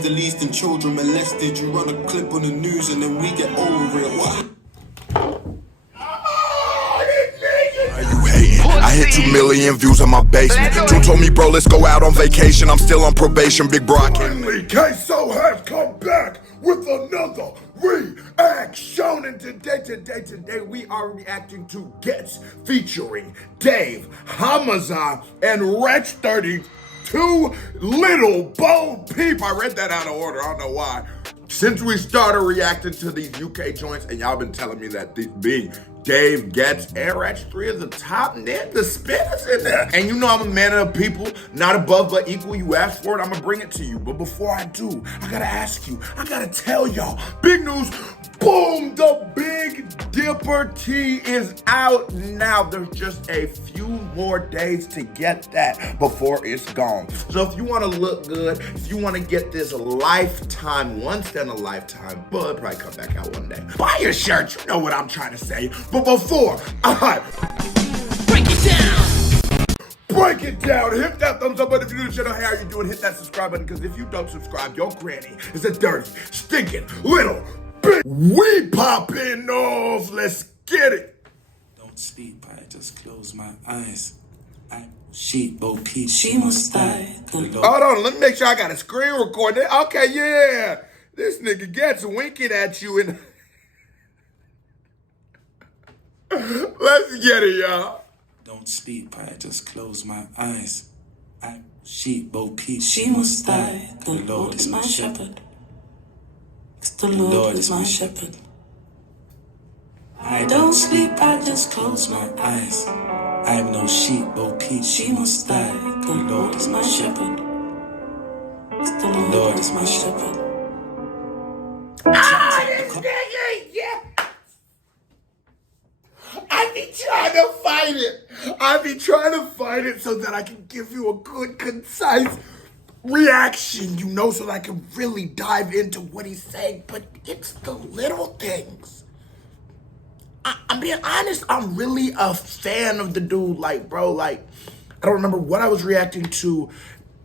The least in children molested. You run a clip on the news and then we get over it. What? You hating? I hit 2 million views on my basement. Two told me, bro, let's go out on vacation. I'm still on probation, big bro. Finally, Queso has come back with another reaction. And today, we are reacting to Ghetts featuring Dave, Hamzaa, and Wretch 32 Little Bo Peep. I read that out of order, I don't know why. Since we started reacting to these UK joints, and y'all been telling me that these being Dave, Ghetts, and Wretch 3 is the top the spinners in there. And you know I'm a man of the people, not above but equal. You asked for it, I'm gonna bring it to you. But before I do, I gotta ask you, I gotta tell y'all, big news, boom, the Big Dipper T is out now. There's just a few more days to get that before it's gone. So if you wanna look good, if you wanna get this lifetime, once in a lifetime, well, it'll probably come back out one day. Buy your shirt, you know what I'm trying to say. But before I break it down, hit that thumbs up button if you're new to the channel. Hey, how you doing? Hit that subscribe button, because if you don't subscribe, your granny is a dirty, stinking little bitch. We popping off. Let's get it. Don't sleep, I just close my eyes. Bo Peep, she must die. Hold on, let me make sure I got a screen recording. Okay, yeah. This nigga Ghetts winking at you and let's get it, y'all. Don't sleep, I just close my eyes. Bo Peep, she must die. The Lord is my shepherd. The Lord is my shepherd. I don't sleep, I just close my eyes. I'm no sheep, Bo Peep, she must die. The Lord is my shepherd. The Lord is my shepherd. This nigga, yeah. I be trying to fight it. I be trying to fight it so that I can give you a good, concise reaction, you know, so that I can really dive into what he's saying. But it's the little things. I'm being honest, I'm really a fan of the dude. Like, bro, like, I don't remember what I was reacting to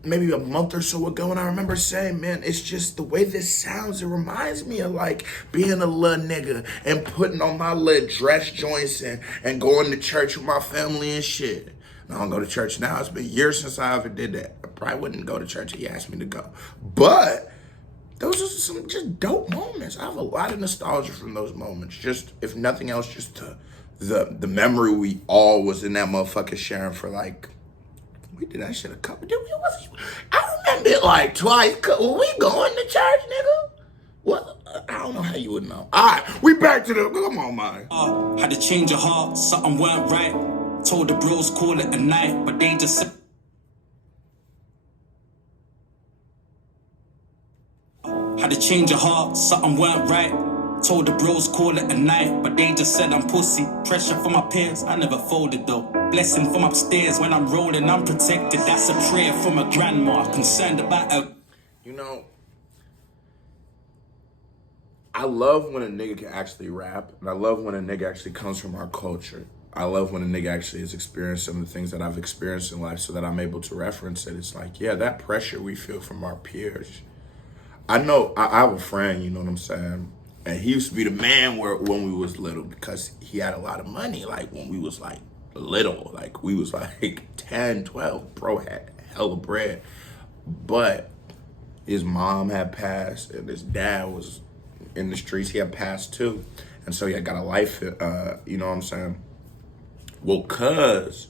maybe a month or so ago, and I remember saying, man, it's just the way this sounds. It reminds me of like being a little nigga and putting on my little dress joints and going to church with my family and shit. I don't go to church now. It's been years since I ever did that. I probably wouldn't go to church if he asked me to go. But those are some just dope moments. I have a lot of nostalgia from those moments. Just, if nothing else, just to the memory we all was in that motherfucker sharing for like, we did that shit a couple, I remember it like twice. Were we going to church, nigga? What? I don't know how you would know. All right, we back to the, come on, man. Had to change your heart, something weren't right. Told the bros call it a night, but they just said, had to change your heart, something weren't right. Told the bros call it a night, but they just said I'm pussy. Pressure from my peers, I never folded though. Blessing from upstairs, when I'm rolling, I'm protected. That's a prayer from a grandma, concerned about a... You know, I love when a nigga can actually rap, and I love when a nigga actually comes from our culture. I love when a nigga actually has experienced some of the things that I've experienced in life so that I'm able to reference it. It's like, yeah, that pressure we feel from our peers. I know, I have a friend, you know what I'm saying? And he used to be the man when we was little because he had a lot of money. Like when we was like little, like we was like 10, 12, bro had hella bread. But his mom had passed and his dad was in the streets. He had passed too. And so he had got a life, you know what I'm saying? Well, cause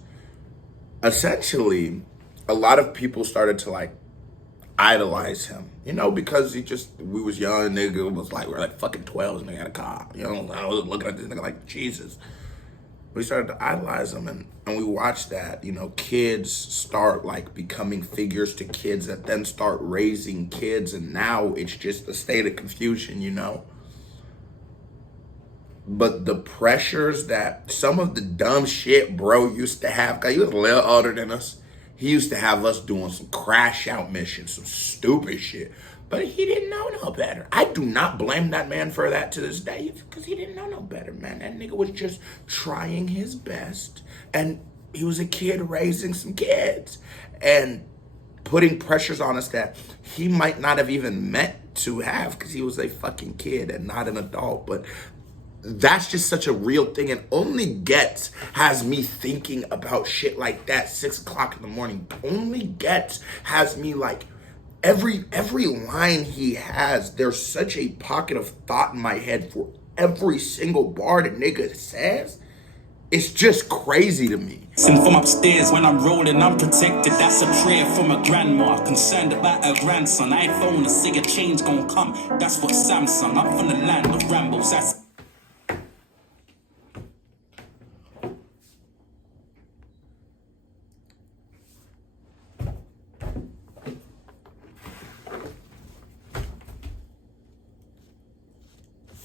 essentially a lot of people started to like idolize him, you know, because we was young, nigga was like, we're like fucking 12 and they had a car, you know, I was looking at this nigga like, Jesus. We started to idolize him and we watched that, you know, kids start like becoming figures to kids that then start raising kids, and now it's just a state of confusion, you know. But the pressures that some of the dumb shit bro used to have, cause he was a little older than us, he used to have us doing some crash out missions, some stupid shit. But he didn't know no better. I do not blame that man for that to this day, because he didn't know no better, man. That nigga was just trying his best. And he was a kid raising some kids. And putting pressures on us that he might not have even meant to have because he was a fucking kid and not an adult. But that's just such a real thing, and only Ghetts has me thinking about shit like that 6 o'clock in the morning. Only Ghetts has me like every line he has, there's such a pocket of thought in my head for every single bar the nigga says. It's just crazy to me. Listen from upstairs when I'm rolling, I'm protected. That's a prayer from a grandma, concerned about her grandson. iPhone to say a change gon' come. That's what Samsung. I'm from the land of Rambos. That's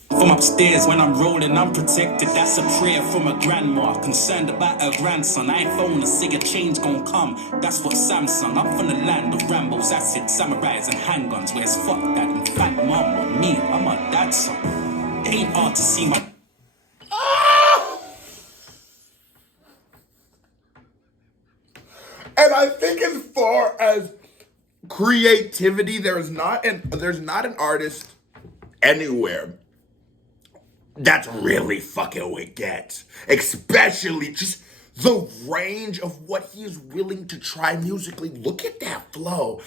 from upstairs when I'm rolling, I'm protected. That's a prayer from a grandma, concerned about her grandson. iPhone to say a change gon' come. That's what Samsung. I'm from the land of Rambos, acid, samurais, and handguns. Where's fuck that and fat mom or me? I'm a dad's son. It ain't hard to see my. And I think as far as creativity, there's not an artist anywhere that's really fucking with Ghetts. Especially just the range of what he is willing to try musically. Look at that flow.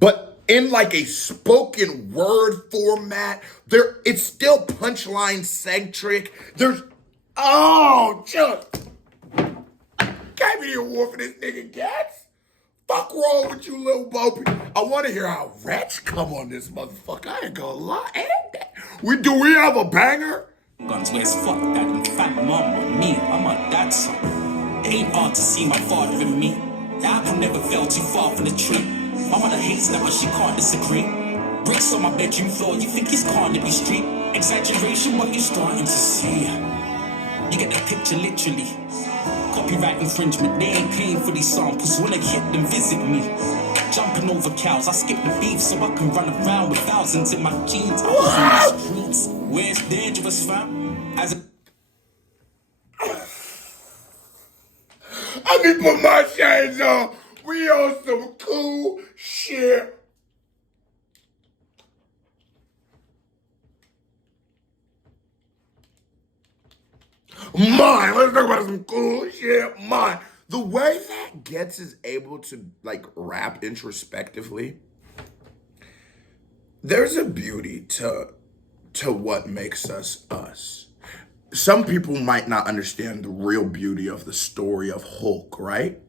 But in like a spoken word format, it's still punchline centric. Just gave me the award for this nigga Ghetts. Fuck wrong with you, little Bo? I want to hear how Wretch come on this motherfucker. I ain't gonna lie. Do we have a banger? Guns, where's fuck that and fat mom or me? I'm a dad's son. It ain't hard to see my father in me. The apple never fell too far from the tree. My mother hates that, but she can't disagree. Bricks on my bedroom floor, you think it's Carnaby Street? Exaggeration, what you starting to see? You get the picture literally. Copyright infringement, they ain't paying for these samples. When I hit them, visit me. Jumping over cows, I skip the beef so I can run around with thousands in my jeans. I was in the streets, where it's dangerous, fam. I be put my shades on. We on some cool shit. Mine. Let's talk about some cool shit. Mine. The way that Ghetts is able to like rap introspectively, there's a beauty to what makes us us. Some people might not understand the real beauty of the story of Hulk, right?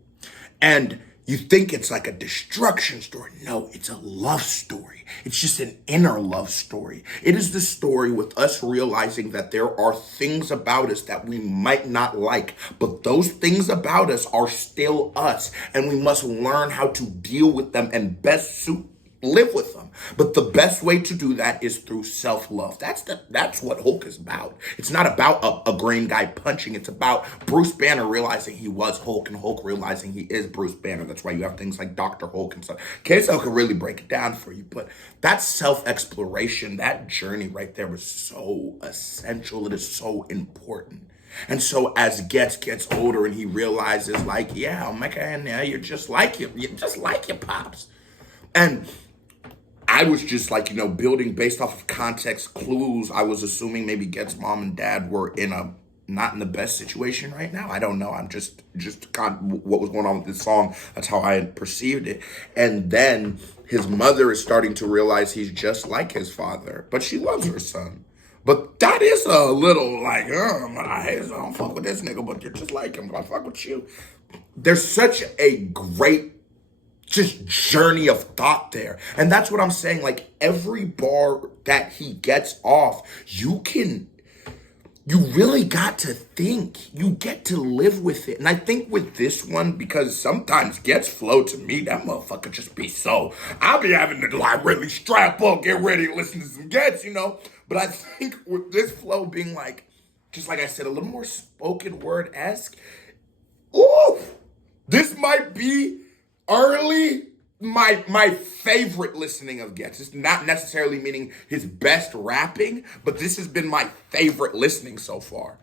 And you think it's like a destruction story. No, it's a love story. It's just an inner love story. It is the story with us realizing that there are things about us that we might not like, but those things about us are still us, and we must learn how to deal with them and best live with them. But the best way to do that is through self-love. That's what Hulk is about. It's not about a green guy punching. It's about Bruce Banner realizing he was Hulk and Hulk realizing he is Bruce Banner. That's why you have things like Dr. Hulk and stuff. KSL could really break it down for you, but that self-exploration, that journey right there was so essential. It is so important. And so as Ghetts gets older and he realizes like, yeah, oh my God, yeah, you're just like your pops. And I was just like, building based off of context clues. I was assuming maybe Ghetts' mom and dad were not in the best situation right now. I don't know. I'm just what was going on with this song. That's how I had perceived it. And then his mother is starting to realize he's just like his father, but she loves her son. But that is a little like, I don't fuck with this nigga, but you're just like him, but I fuck with you. There's such a great just journey of thought there. And that's what I'm saying. Like every bar that he gets off, you really got to think. You get to live with it. And I think with this one, because sometimes Ghetts flow to me, that motherfucker just be so. I'll be having to like really strap up, get ready to listen to some Ghetts, But I think with this flow being like, just like I said, a little more spoken word-esque. Ooh, this might be early, my favorite listening of Ghetts. It's not necessarily meaning his best rapping, but this has been my favorite listening so far.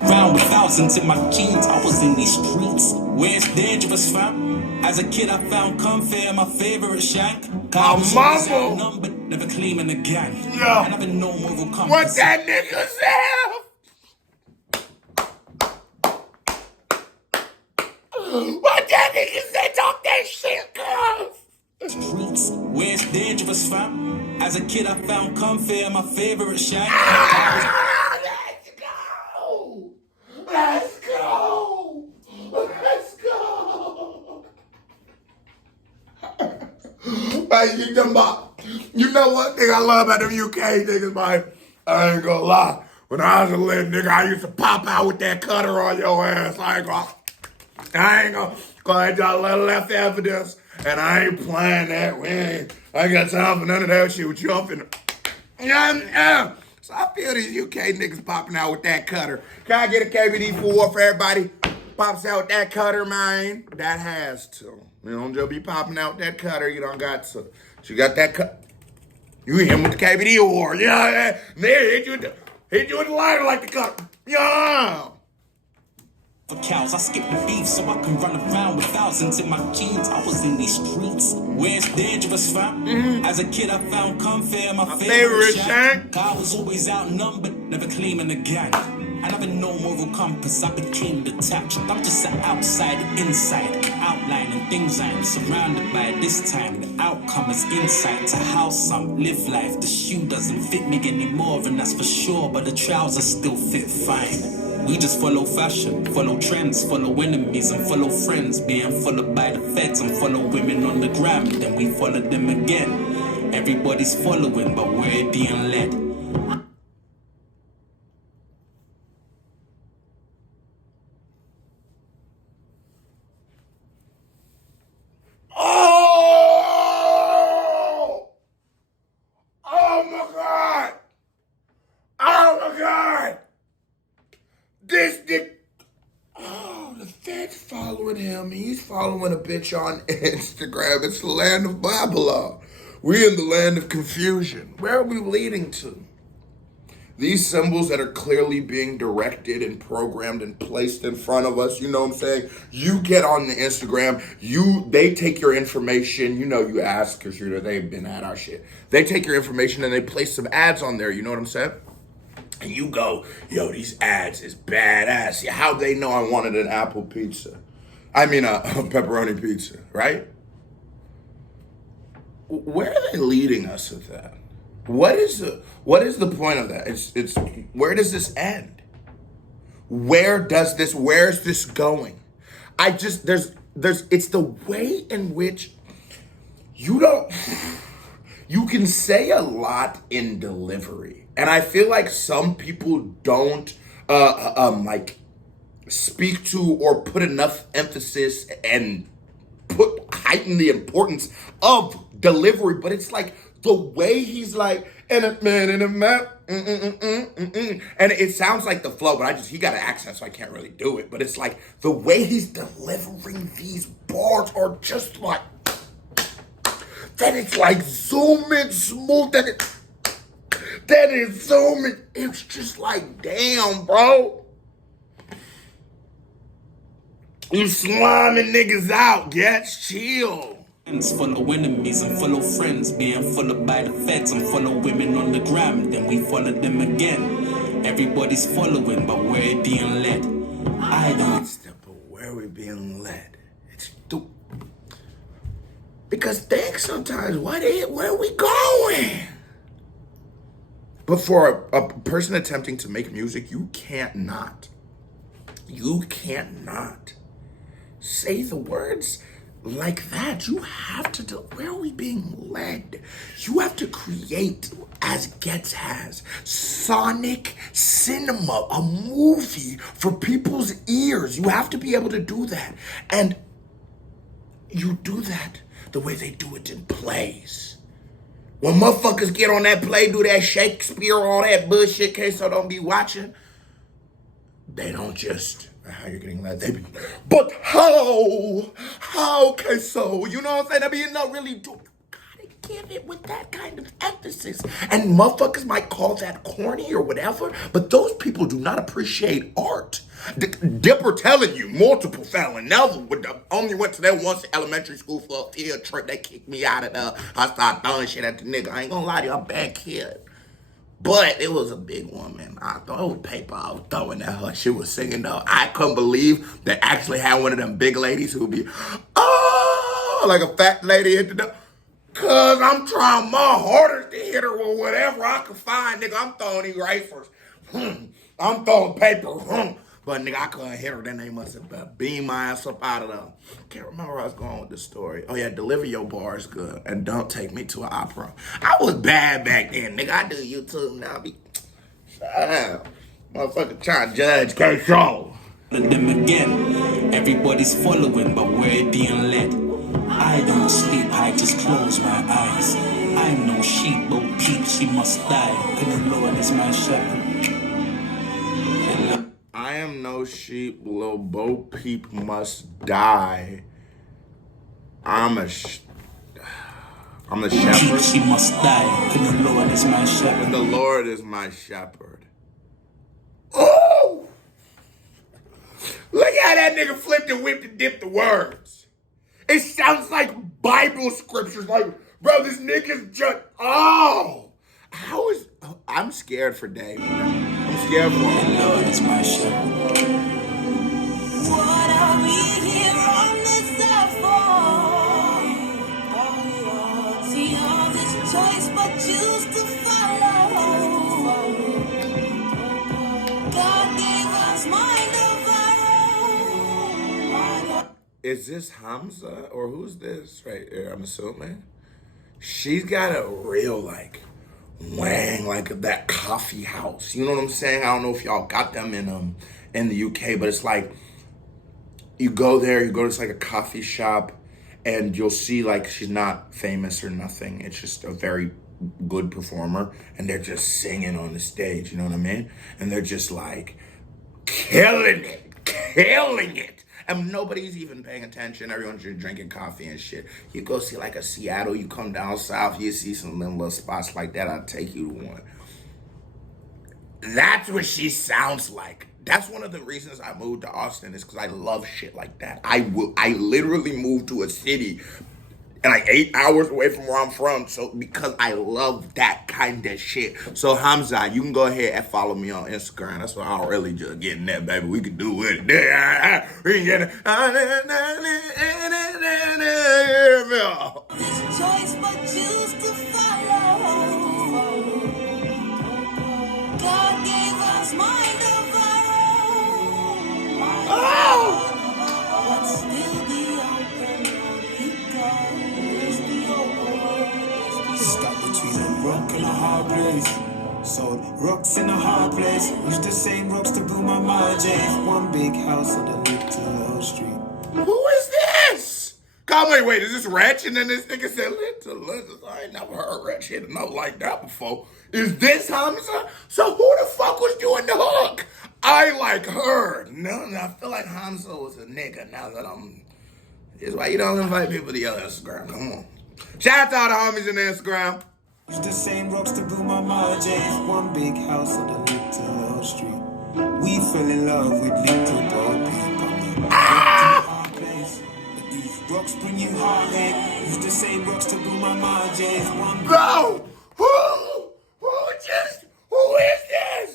Round with thousands in my jeans, I was in these streets where it's dangerous, fam. As a kid, I found comfort in my favorite shank. I was always outnumbered, never claiming the gang. Yeah. And I've been no moral compass. What that nigga said? What that nigga said? Talk that shit, girl. Streets where it's dangerous, fam. As a kid, I found comfort in my favorite shank. Let's go. Let's go. Let's go. Hey, you know one thing I love about them UK niggas, man? I ain't gonna lie. When I was a little nigga, I used to pop out with that cutter on your ass. I ain't gonna go ahead y'all left evidence. And I ain't playing that. I ain't got time for none of that shit with you up in the... So I feel these UK niggas popping out with that cutter. Can I get a KBD4 for everybody? Pops out with that cutter, man. That has to. You don't just be popping out with that cutter. You don't got to. She got that cut. You hit him with the KBD award. Yeah. Hit you with the lighter like the cutter. Yeah. For cows, I skip the beef so I can run around with thousands in my jeans. I was in these streets where it's dangerous, fam. As a kid, I found comfort in my favorite shank. I was always outnumbered, never claiming the gang. And I've been no moral compass, I became detached. I'm just an outside, inside, outlining things I am surrounded by. This time, the outcome is insight to how some live life. The shoe doesn't fit me anymore, and that's for sure, but the trousers still fit fine. We just follow fashion, follow trends, follow enemies and follow friends. Being followed by the feds and follow women on the gram. Then we follow them again. Everybody's following, but we're being led. Oh my God! Oh my God! This nigga, the Fed's following him. He's following a bitch on Instagram. It's the land of Babylon. We're in the land of confusion. Where are we leading to? These symbols that are clearly being directed and programmed and placed in front of us, you know what I'm saying? You get on the Instagram, they take your information, you ask because they've been at our shit. They take your information and they place some ads on there, you know what I'm saying? And you go, yo, these ads is badass. How'd they know I wanted an apple pizza? I mean, a pepperoni pizza, right? Where are they leading us with that? What is the point of that? It's where does this end? Where's this going? It's the way in which you can say a lot in delivery. And I feel like some people don't speak to or put enough emphasis and heighten the importance of delivery. But it's like the way he's like, and a man in a map, and it sounds like the flow, but he got an accent, so I can't really do it. But it's like the way he's delivering these bars are just like, then it's like zoom in smooth, then it's zoom in. It's just like, damn, bro. You sliming niggas out, Ghetts, chill. Follow enemies and follow friends. Being followed by the feds and follow women on the gram. Then we follow them again. Everybody's following, but we're being led. But where we being led? Because think sometimes, where are we going? But for a person attempting to make music, you can't not say the words like that. You have to where are we being led? You have to create, as Ghetts has, sonic cinema, a movie for people's ears. You have to be able to do that. And you do that the way they do it in plays. When motherfuckers get on that play, do that Shakespeare, all that bullshit, Queso don't be watching, they don't just, how you're getting that, they be, but how, Queso, you know what I'm saying? I mean, not really do, you gotta give it with that kind of emphasis. And motherfuckers might call that corny or whatever, but those people do not appreciate art. Dipper telling you, multiple felon. Never only went to that once in elementary school for a field trip. They kicked me out of there. I started throwing shit at the nigga. I ain't gonna lie to you, I'm a bad kid. But it was a big woman. I thought it was paper I was throwing at her. She was singing though. I couldn't believe they actually had one of them big ladies who would be, oh, like a fat lady at the door. Cause I'm trying my hardest to hit her with whatever I can find, nigga. I'm throwing these rifles. I'm throwing paper. But nigga, I couldn't hit her. Then they must have beamed my ass up out of there. Can't remember where I was going with this story. Oh yeah, deliver your bars good and don't take me to an opera. I was bad back then, nigga. I do YouTube now. Shut up. Motherfucker trying to judge K-Show. And them again, everybody's following, but we're being led. I don't sleep, I just close my eyes. I'm no sheep, no peep, she must die. And the Lord is my shepherd. I am no sheep, little Bo Peep must die. I'm the shepherd. She must die, and the Lord is my shepherd. And the Lord is my shepherd. Oh! Look how that nigga flipped and whipped and dipped the words. It sounds like Bible scriptures. Like, bro, this nigga's just, oh! I'm scared for Dave. I'm scared for him. The Lord is my shepherd. What are we here on this earth for? See all this choice, but choose to follow. God gave us mind of our own. Is this Hamzaa or who's this right here? I'm assuming. She's got a real like wang, like that coffee house. You know what I'm saying? I don't know if y'all got them in the UK, but it's like you go there, you go to it's like a coffee shop, and you'll see like she's not famous or nothing. It's just a very good performer, and they're just singing on the stage. You know what I mean? And they're just like killing it. And nobody's even paying attention. Everyone's just drinking coffee and shit. You go see like a Seattle, you come down south, you see some little spots like that, I'll take you to one. That's what she sounds like. That's one of the reasons I moved to Austin is because I love shit like that. I literally moved to a city and like 8 hours away from where I'm from, so because I love that kind of shit. So Hamzaa, you can go ahead and follow me on Instagram. That's what I'm really just getting that, baby. We can do it. We can get it. This choice, but choose to follow. God gave us mind of our own. But still the open because the open. Stuck between a rock and a hard place. Sold rocks in a hard place. Wish the same rocks to boom my margin. One big house on the little street. Who is this? Come wait, is this Wretch? And then this nigga said Little. I ain't never heard Wretch hit a note like that before. Is this Hamzaa? So who the fuck was doing the hook? I like her. No, I feel like Hamzaa was a nigga now that I'm. It's why you don't invite people to your Instagram. Come on. Shout out to all the homies in the Instagram. Wish the same rocks to boom my margin. One big house on the little street. We fell in love with little Bo Peep. Hard place. But these rocks bring you heartache. Use the same rocks to boom my margin. Bro, who is this?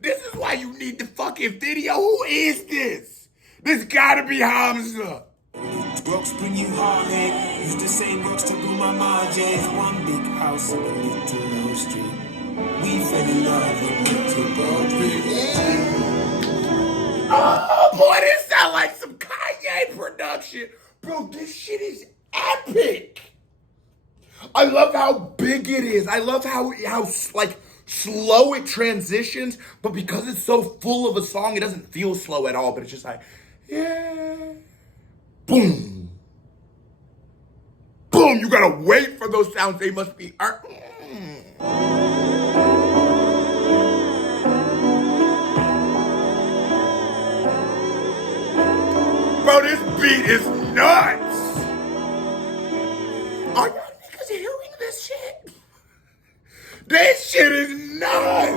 This is why you need the fucking video. Who is this? This gotta be Hamzaa. Rocks bring you heartache. Use the same rocks to boom my margin. One big house on the little street. We fell in love with little Bo Peep. Oh boy, this sound like some Kanye production. Bro, this shit is epic. I love how big it is. I love how like slow it transitions, but because it's so full of a song, it doesn't feel slow at all, but it's just like, yeah. Boom. Boom, you gotta wait for those sounds. They must be. Bro, this beat is nuts. Are y'all niggas hearing This shit is nuts.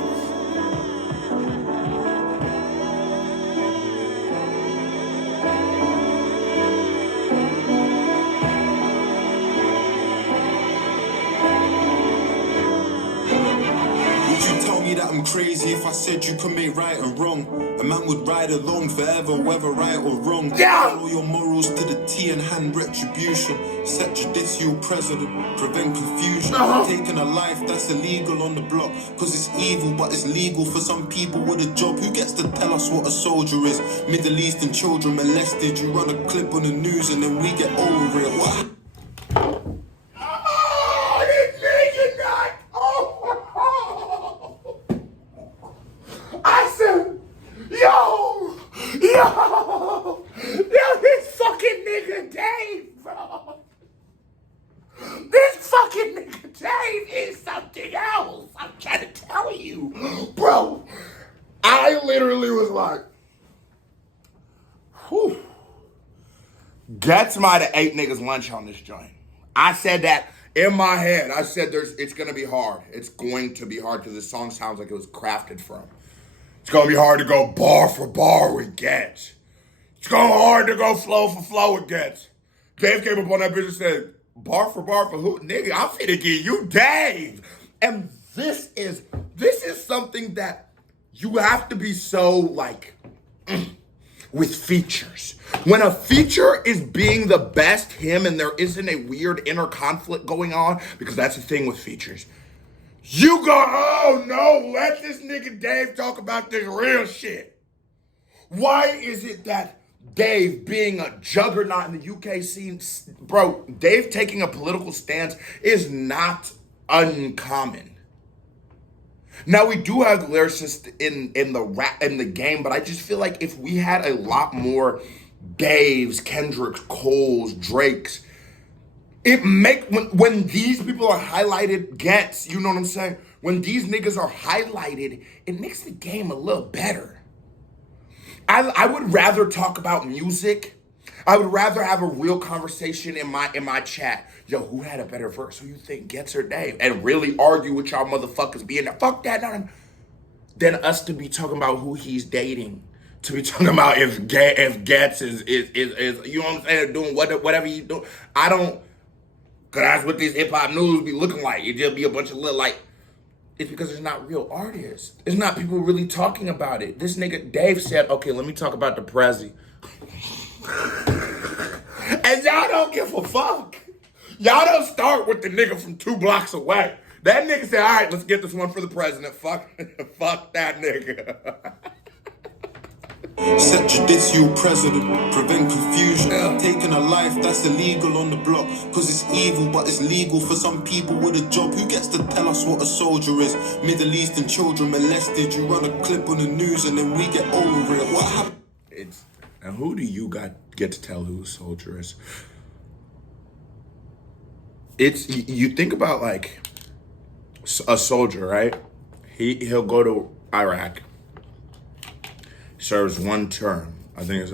Would you tell me that I'm crazy if I said you can make right and wrong? A man would ride along forever, whether right or wrong. Yeah. Follow your morals to the T and hand retribution. Set judicial precedent, prevent confusion. Taking a life that's illegal on the block, cause it's evil but it's legal for some people with a job. Who gets to tell us what a soldier is? Middle Eastern children molested. You run a clip on the news and then we get over it. What? Oh, this nigga not. Oh. I said, yo, this fucking nigga Dave, bro. This fucking nigga Dave is something else. I'm trying to tell you, bro. I literally was like, whew. Ghetts might have ate niggas lunch on this joint. I said that in my head. I said it's gonna be hard. It's going to be hard because this song sounds like it was crafted from. It's gonna be hard to go bar for bar with Ghetts. It's gonna be hard to go flow for flow with Ghetts. Dave came up on that bitch and said, bar for who? Nigga, I'm finna give you Dave. And this is something that you have to be so like with features. When a feature is being the best him and there isn't a weird inner conflict going on, because that's the thing with features. You go, oh no, let this nigga Dave talk about this real shit. Why is it that Dave being a juggernaut in the UK scene, bro, Dave taking a political stance is not uncommon. Now we do have lyricists in the game, but I just feel like if we had a lot more Daves, Kendricks, Coles, Drakes, it make when these people are highlighted, Ghetts, you know what I'm saying? When these niggas are highlighted, it makes the game a little better. I would rather talk about music. I would rather have a real conversation in my chat. Yo, who had a better verse? Who you think, Ghetts or Dave? And really argue with y'all motherfuckers being there. Fuck that. Than us to be talking about who he's dating. To be talking about if Ghetts is you know what I'm saying, doing whatever you do. I don't, cause that's what these hip hop news be looking like. It just be a bunch of little like. It's because it's not real artists. It's not people really talking about it. This nigga Dave said, okay, let me talk about the Prezi. And y'all don't give a fuck. Y'all don't start with the nigga from 2 blocks away. That nigga said, all right, let's get this one for the president. Fuck that nigga. Set judicial precedent, prevent confusion. Taking a life that's illegal on the block, cause it's evil but it's legal for some people with a job. Who gets to tell us what a soldier is? Middle Eastern children molested. You run a clip on the news and then we get over it. What happened? And who do you get to tell who a soldier is? You think about like a soldier, right? He'll go to Iraq, serves 1 term. I think it's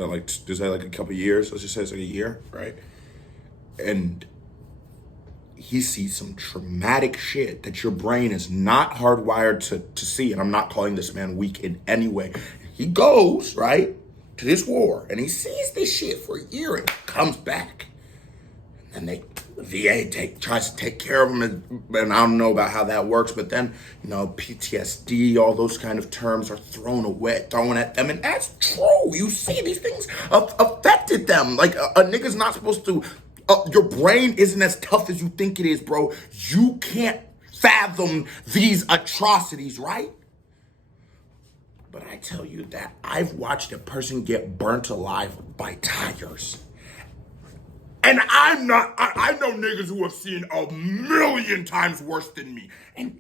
like a couple years. Let's just say it's like a year, right? And he sees some traumatic shit that your brain is not hardwired to see. And I'm not calling this man weak in any way. He goes, right, to this war and he sees this shit for a year and comes back. And the VA tries to take care of him, and I don't know about how that works, but then, you know, PTSD, all those kind of terms are thrown at them, and that's true. You see, these things affected them. Like, a nigga's not supposed to, your brain isn't as tough as you think it is, bro. You can't fathom these atrocities, right? But I tell you that I've watched a person get burnt alive by tires. And I know niggas who have seen 1,000,000 times worse than me. And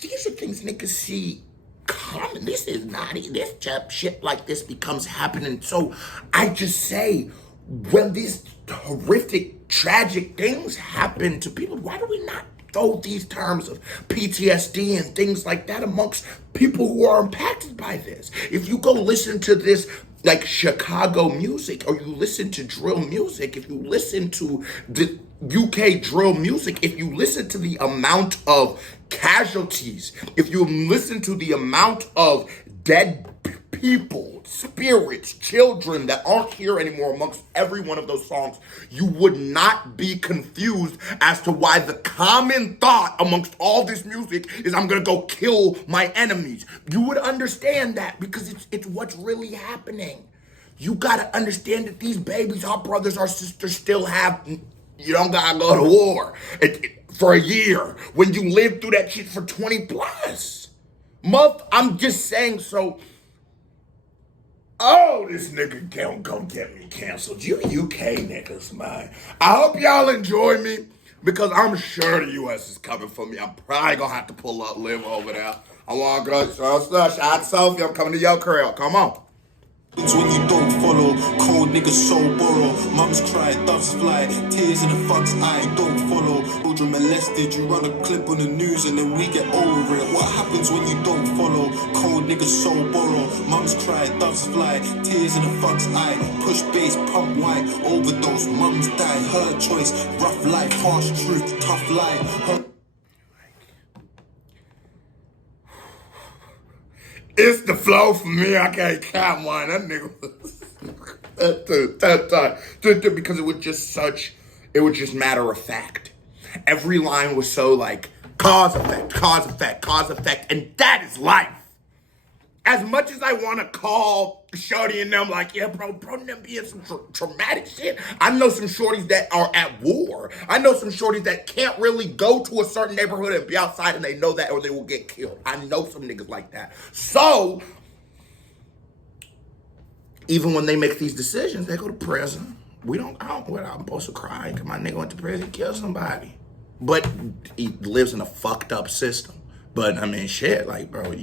these are things niggas see common. This is not, this shit like this becomes happening. So I just say, when these horrific, tragic things happen to people, why do we not throw these terms of PTSD and things like that amongst people who are impacted by this? If you go listen to this, like Chicago music, or you listen to drill music, if you listen to UK drill music, if you listen to the amount of casualties, if you listen to the amount of dead people, spirits, children that aren't here anymore amongst every one of those songs, you would not be confused as to why the common thought amongst all this music is I'm gonna go kill my enemies. You would understand that because it's what's really happening. You gotta understand that these babies, our brothers, our sisters still have, you don't gotta go to war for a year when you live through that shit for 20 plus. I'm just saying, so, oh, this nigga can't come get me canceled. You UK niggas, man. I hope y'all enjoy me because I'm sure the US is coming for me. I'm probably gonna have to pull up, live over there. I wanna go, shout out to Sophie, I'm coming to your crib, come on. It's when you don't follow, cold niggas so borrow. Mums cry, doves fly, tears in the fuck's eye. You don't follow, children molested. You run a clip on the news and then we get over it. What happens when you don't follow? Cold niggas so borrow. Mums cry, doves fly, tears in the fuck's eye. Push bass, pump white, overdose. Mums die, her choice. Rough life, harsh truth, tough life. It's the flow for me. I can't count one. That nigga was because it was just matter of fact. Every line was so like cause effect, cause effect, cause effect, and that is life. As much as I want to call Shorty and them like, yeah, bro, them being some traumatic shit. I know some shorties that are at war. I know some shorties that can't really go to a certain neighborhood and be outside and they know that or they will get killed. I know some niggas like that. So, even when they make these decisions, they go to prison. I'm supposed to cry because my nigga went to prison and killed somebody. But he lives in a fucked up system. But, I mean, shit, like, bro,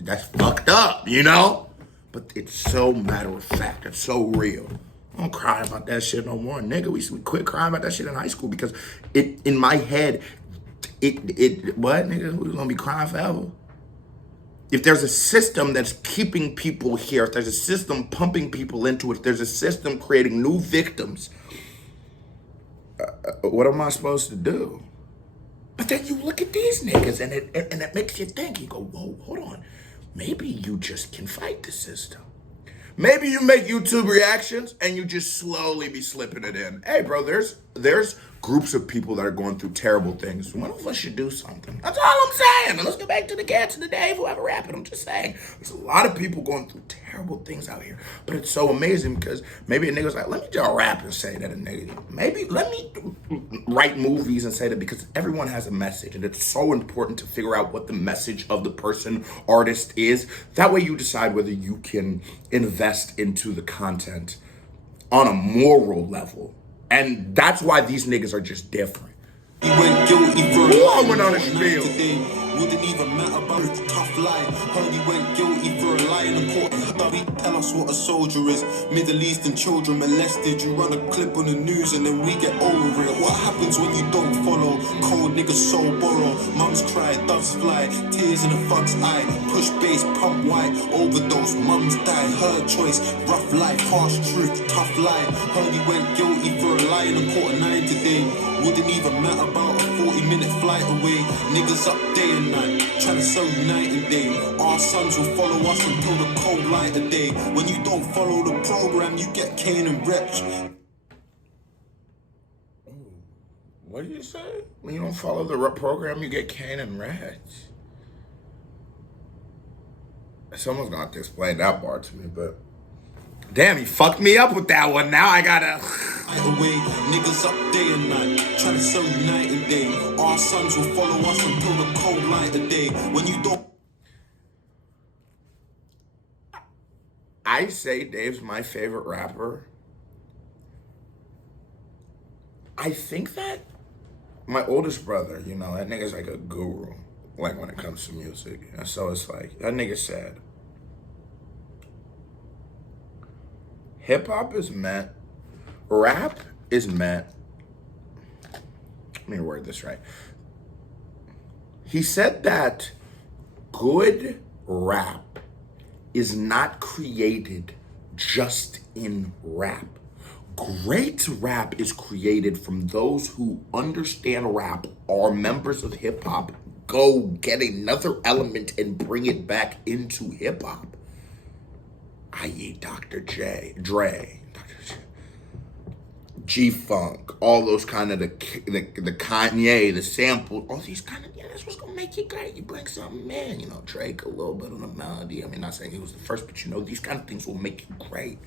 that's fucked up, you know? But it's so matter of fact. It's so real. I don't cry about that shit no more. Nigga, we quit crying about that shit in high school because in my head, what, nigga? We was gonna be crying forever? If there's a system that's keeping people here, if there's a system pumping people into it, if there's a system creating new victims, what am I supposed to do? But then you look at these niggas and it makes you think. You go, whoa, hold on. Maybe you just can fight the system. Maybe you make YouTube reactions and you just slowly be slipping it in. Hey, bro, there's groups of people that are going through terrible things. One of us should do something. That's all I'm saying. And let's go back to the Ghetts and the Dave, whoever rapping. I'm just saying. There's a lot of people going through terrible things out here. But it's so amazing because maybe a nigga's like, let me just rap and say that a nigga. Maybe let me write movies and say that because everyone has a message. And it's so important to figure out what the message of the person, artist is. That way you decide whether you can invest into the content on a moral level. And that's why these niggas are just different. He went guilty for I went on a spiel. Wouldn't even matter about his tough lie. Heard he went guilty for a lie in the court. Tell us what a soldier is. Middle Eastern children molested. You run a clip on the news and then we get over it. What happens when you don't follow? Cold niggas so borrow. Mums cry, doves fly, tears in the fuck's eye. Push bass, pump white, overdose. Mums die, her choice. Rough life, harsh truth, tough lie. Heard he went guilty for a lie in the court 9 today. Wouldn't even matter about a 40-minute flight away. Niggas up day and night, trying to sell you night and day. Our sons will follow us until the cold light of day. When you don't follow the program, you get Kane and Wretch. What did you say? When you don't follow the program, you get Kane and Wretch. Someone's gonna have to explain that part to me, but damn, he fucked me up with that one. Now I gotta. Away, niggas up day and night, trying to sell you night and day. Our sons will follow us until the cold light of day. When you don't. I say Dave's my favorite rapper. I think that my oldest brother, you know, that nigga's like a guru, like when it comes to music. And so it's like, that nigga said, hip hop is meant, rap is meant, let me word this right. He said that good rap is not created just in rap. Great rap is created from those who understand rap, are members of hip hop, go get another element and bring it back into hip hop. I.e. Dr. Dre, G-Funk, all those kind of the Kanye, the sample, all these kind of, yeah, that's what's gonna make it great. You bring something in, you know, Drake a little bit on the melody. I mean, not saying he was the first, but you know, these kind of things will make you great.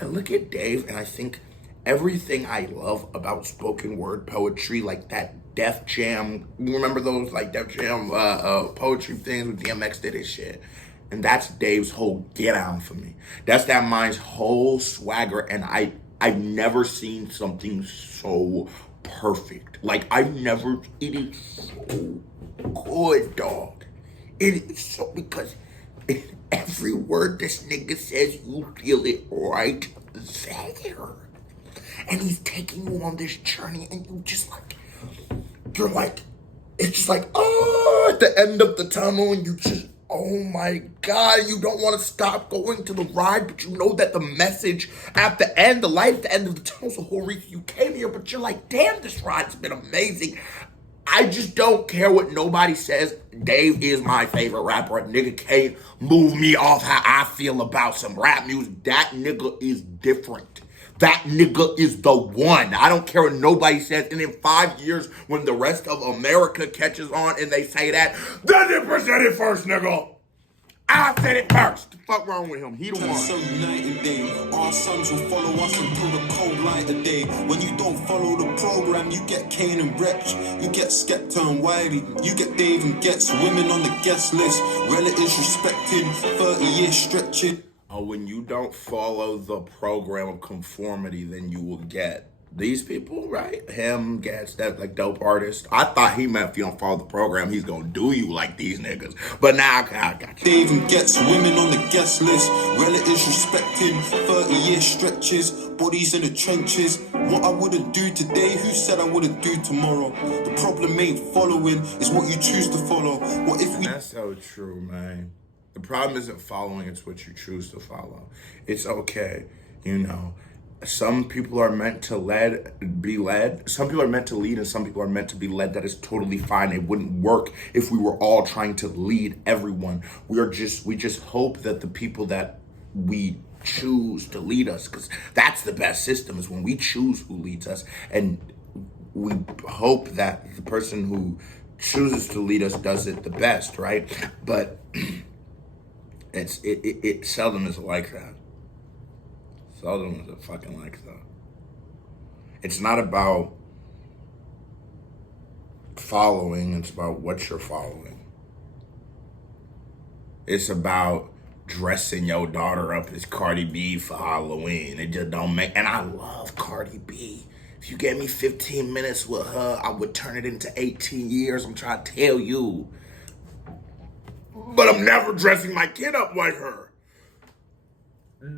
I look at Dave and I think everything I love about spoken word poetry, like that Def Jam, you remember those like Def Jam poetry things with DMX did his shit. And that's Dave's whole get on for me. That's that mind's whole swagger, and I've never seen something so perfect. Like, it is so good, dog. It is so, because in every word this nigga says, you feel it right there. And he's taking you on this journey, and you're like, it's just like, oh, at the end of the tunnel, and you just, oh my God, you don't want to stop going to the ride, but you know that the message at the end, the light at the end of the tunnel is the whole reason you came here, but you're like, damn, this ride's been amazing. I just don't care what nobody says. Dave is my favorite rapper. A nigga can't move me off how I feel about some rap music. That nigga is different. That nigga is the one. I don't care what nobody says. And in 5 years, when the rest of America catches on and they say that, they didn't present it first, nigga. I said it first. The fuck wrong with him? He the one. So united day, our sons will follow us until the cold light of day. When you don't follow the program, you get Kane and Wretch, you get Skepta and Wiley, you get Dave and Ghetts, women on the guest list, relatives respected, 30 years stretching. When you don't follow the program of conformity, then you will get these people, right? Him, Ghetts, that like dope artist. I thought he meant if you don't follow the program, he's gonna do you like these niggas. But now I got you. Dave and Ghetts, women on the guest list, relatives respected, 30 year stretches, bodies in the trenches. What I wouldn't do today, who said I wouldn't do tomorrow? The problem ain't following, it's what you choose to follow. What if we... That's so true, man. The problem isn't following, it's what you choose to follow. It's okay, you know. Some people are meant to be led. Some people are meant to lead, and some people are meant to be led. That is totally fine. It wouldn't work if we were all trying to lead everyone. We just hope that the people that we choose to lead us, because that's the best system, is when we choose who leads us, and we hope that the person who chooses to lead us does it the best, right? But it seldom is like that. Seldom is it fucking like that. It's not about following, it's about what you're following. It's about dressing your daughter up as Cardi B for Halloween. It just don't make, and I love Cardi B. If you gave me 15 minutes with her, I would turn it into 18 years. I'm trying to tell you. But I'm never dressing my kid up like her.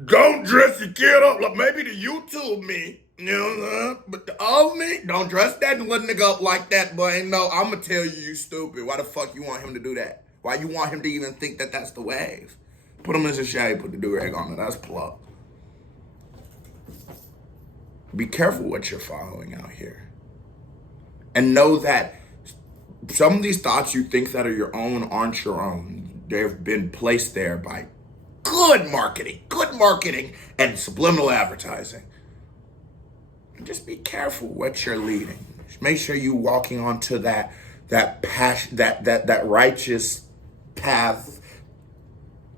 Don't dress your kid up like maybe the YouTube me. You know what I'm saying? But the old me, don't dress that little nigga up like that, boy. No, I'm going to tell you stupid. Why the fuck you want him to do that? Why you want him to even think that that's the wave? Put him in his shade, put the do-rag on it. That's plug. Be careful what you're following out here. And know that some of these thoughts you think that are your own aren't your own. They've been placed there by good marketing and subliminal advertising. Just be careful what you're leading. Just make sure you're walking onto that passion, that righteous path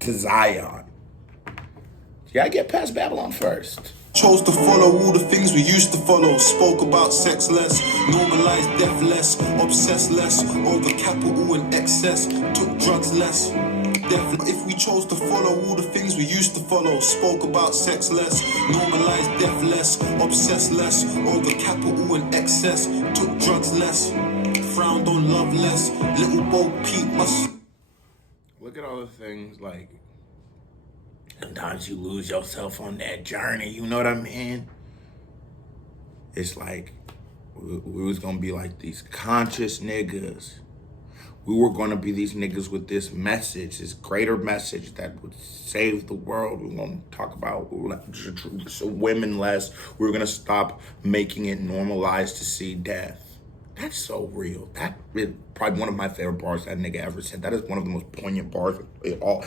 to Zion. You gotta get past Babylon first. Chose to follow all the things we used to follow. Spoke about sex less, normalized death less, obsessed less, over capital and excess, took drugs less. If we chose to follow all the things we used to follow, spoke about sex less, normalized death less, obsessed less, over capital and excess, took drugs less, frowned on love less, little Bo Peep must... Look at all the things like, sometimes you lose yourself on that journey, you know what I mean? It's like, we was gonna be like these conscious niggas. We were going to be these niggas with this message, this greater message that would save the world. We were going to talk about women less. We were going to stop making it normalized to see death. That's so real. That is probably one of my favorite bars that nigga ever said. That is one of the most poignant bars of it all.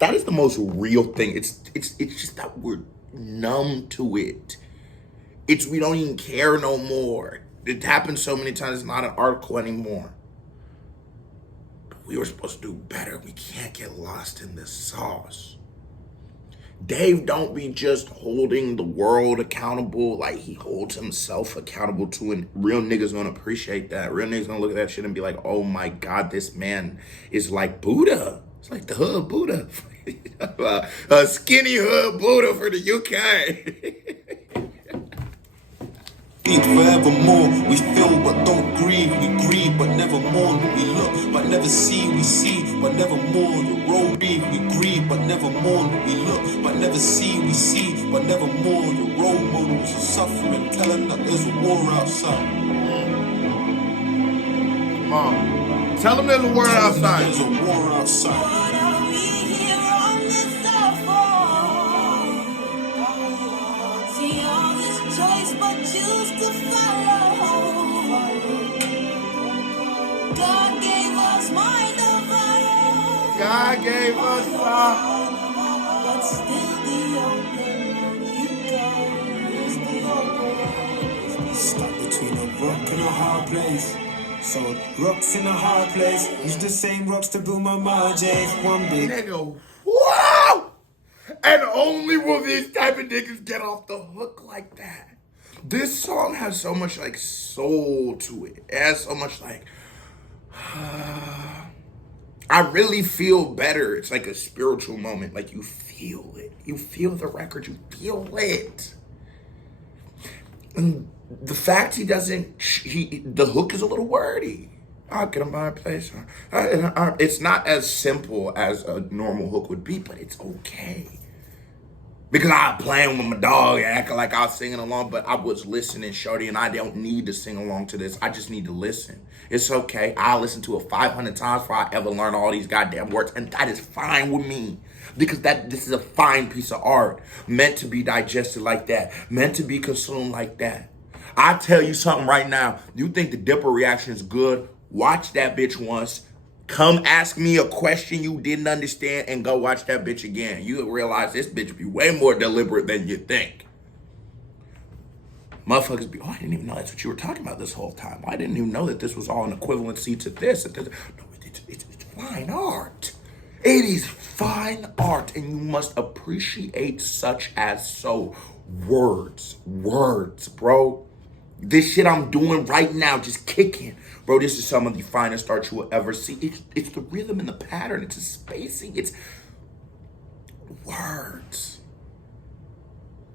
That is the most real thing. It's just that we're numb to it. We don't even care no more. It happened so many times, it's not an article anymore. We were supposed to do better. We can't get lost in this sauce. Dave don't be just holding the world accountable like he holds himself accountable too, and real niggas gonna appreciate that. Real niggas gonna look at that shit and be like, oh my God, this man is like Buddha. It's like the hood Buddha. A skinny hood Buddha for the UK. Speak forevermore. We feel but don't grieve. We grieve but never mourn. We look but never see. We see but never mourn. Your role be. We grieve but never mourn. We look but never see. We see but never mourn. Your role models are suffering, telling that there's a war outside. Mom, tell them there's a war outside. There's a war outside. What are we here on this earth for? See all this choice but choose to follow. God gave us mind of our own. God gave us But still the open you go is the open. Stuck between a rock and a hard place. So rocks in a hard place. Use the same rocks to build my margins. One big nigga. Wow! And only will these type of niggas get off the hook like that. This song has so much like soul to it. It has so much like I really feel better. It's like a spiritual moment. Like you feel it. You feel the record. You feel it. And the fact he doesn't, the hook is a little wordy. I'll get him by a place. It's not as simple as a normal hook would be, but it's okay. Because I'm playing with my dog and acting like I was singing along, but I was listening, shorty, and I don't need to sing along to this. I just need to listen. It's okay. I'll listen to it 500 times before I ever learn all these goddamn words, and that is fine with me. Because this is a fine piece of art, meant to be digested like that, meant to be consumed like that. I tell you something right now. You think the Dipper reaction is good? Watch that bitch once. Come ask me a question you didn't understand and go watch that bitch again. You'll realize this bitch be way more deliberate than you think. Motherfuckers be, oh, I didn't even know that's what you were talking about this whole time. I didn't even know that this was all an equivalency to this. No, it's fine art. It is fine art, and you must appreciate such as so. Words, bro. This shit I'm doing right now, just kicking. Bro, this is some of the finest art you will ever see. It's the rhythm and the pattern. It's the spacing. It's words.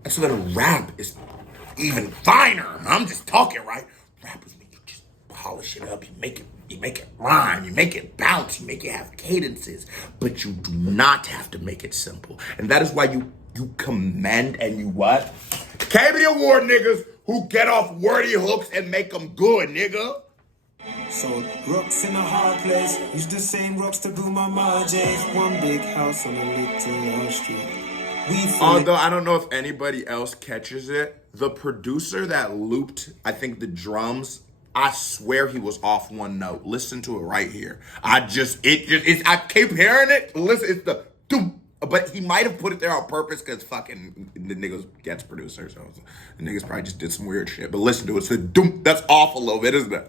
And so then rap is even finer. I'm just talking, right? Rap is when you just polish it up. You make it rhyme. You make it bounce. You make it have cadences. But you do not have to make it simple. And that is why you commend and you what? KB Award niggas who get off wordy hooks and make them good, nigga. So rocks in a hard place. Use the same rocks to build my margins. One big house on a little street. Although I don't know if anybody else catches it, the producer that looped, I think, the drums, I swear he was off one note. Listen to it right here. I keep hearing it. Listen, it's the doom. But he might have put it there on purpose because fucking the niggas Ghetts producer. So the niggas probably just did some weird shit. But listen to it. It's the doom. That's off a little bit, isn't it?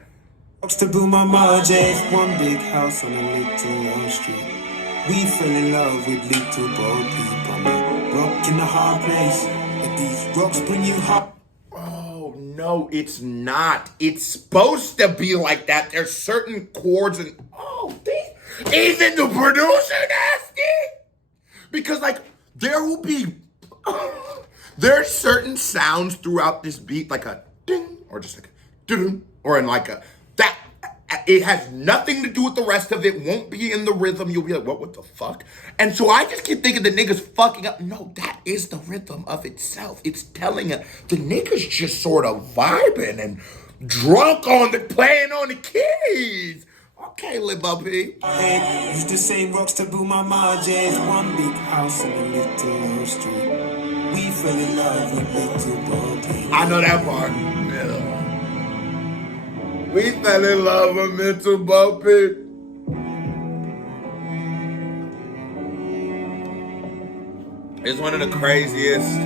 To build my margins. One big house on a little street. We fell in love with little bro Peep on the rock in a hard place. But these rocks bring you hot. Oh, no, it's not. It's supposed to be like that. There's certain chords and... Oh, isn't the producer nasty? Because, like, there will be... there are certain sounds throughout this beat, like a ding, or just like a ding, or in like a... That... It has nothing to do with the rest of it. Won't be in the rhythm. You'll be like, what the fuck? And so I just keep thinking the nigga's fucking up. No, that is the rhythm of itself. It's telling it. The nigga's just sort of vibing and drunk on the... Playing on the keys. Okay, Lil Peep. Hey, used the same rocks to build my margins. One big house on a little street. We fell in love with little Bobby. I know that part. Yeah. We fell in love with Mental Bumpy. It's one of the craziest.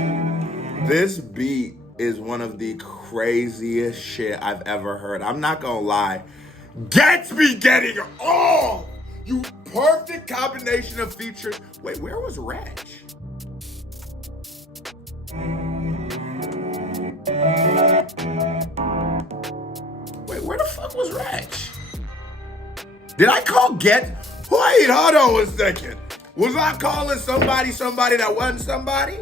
This beat is one of the craziest shit I've ever heard. I'm not gonna lie. Ghetts be getting all. You perfect combination of features. Wait, where was Wretch? Wait, where the fuck was Wretch? Did I call Ghetts? Wait, hold on a second. Was I calling somebody that wasn't somebody?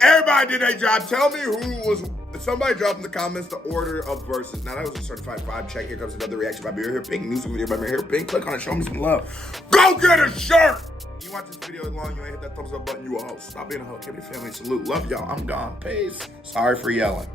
Everybody did their job. Tell me who was. Somebody drop in the comments the order of verses. Now that was a certified vibe check. Here comes another reaction by Beer Here Pink. Music video by Beer Here Pink. Click on it. Show me some love. Go get a shirt. You want this video long? You ain't hit that thumbs up button. You a host. Stop being a hoe. Give me family salute. Love y'all. I'm gone. Peace. Sorry for yelling.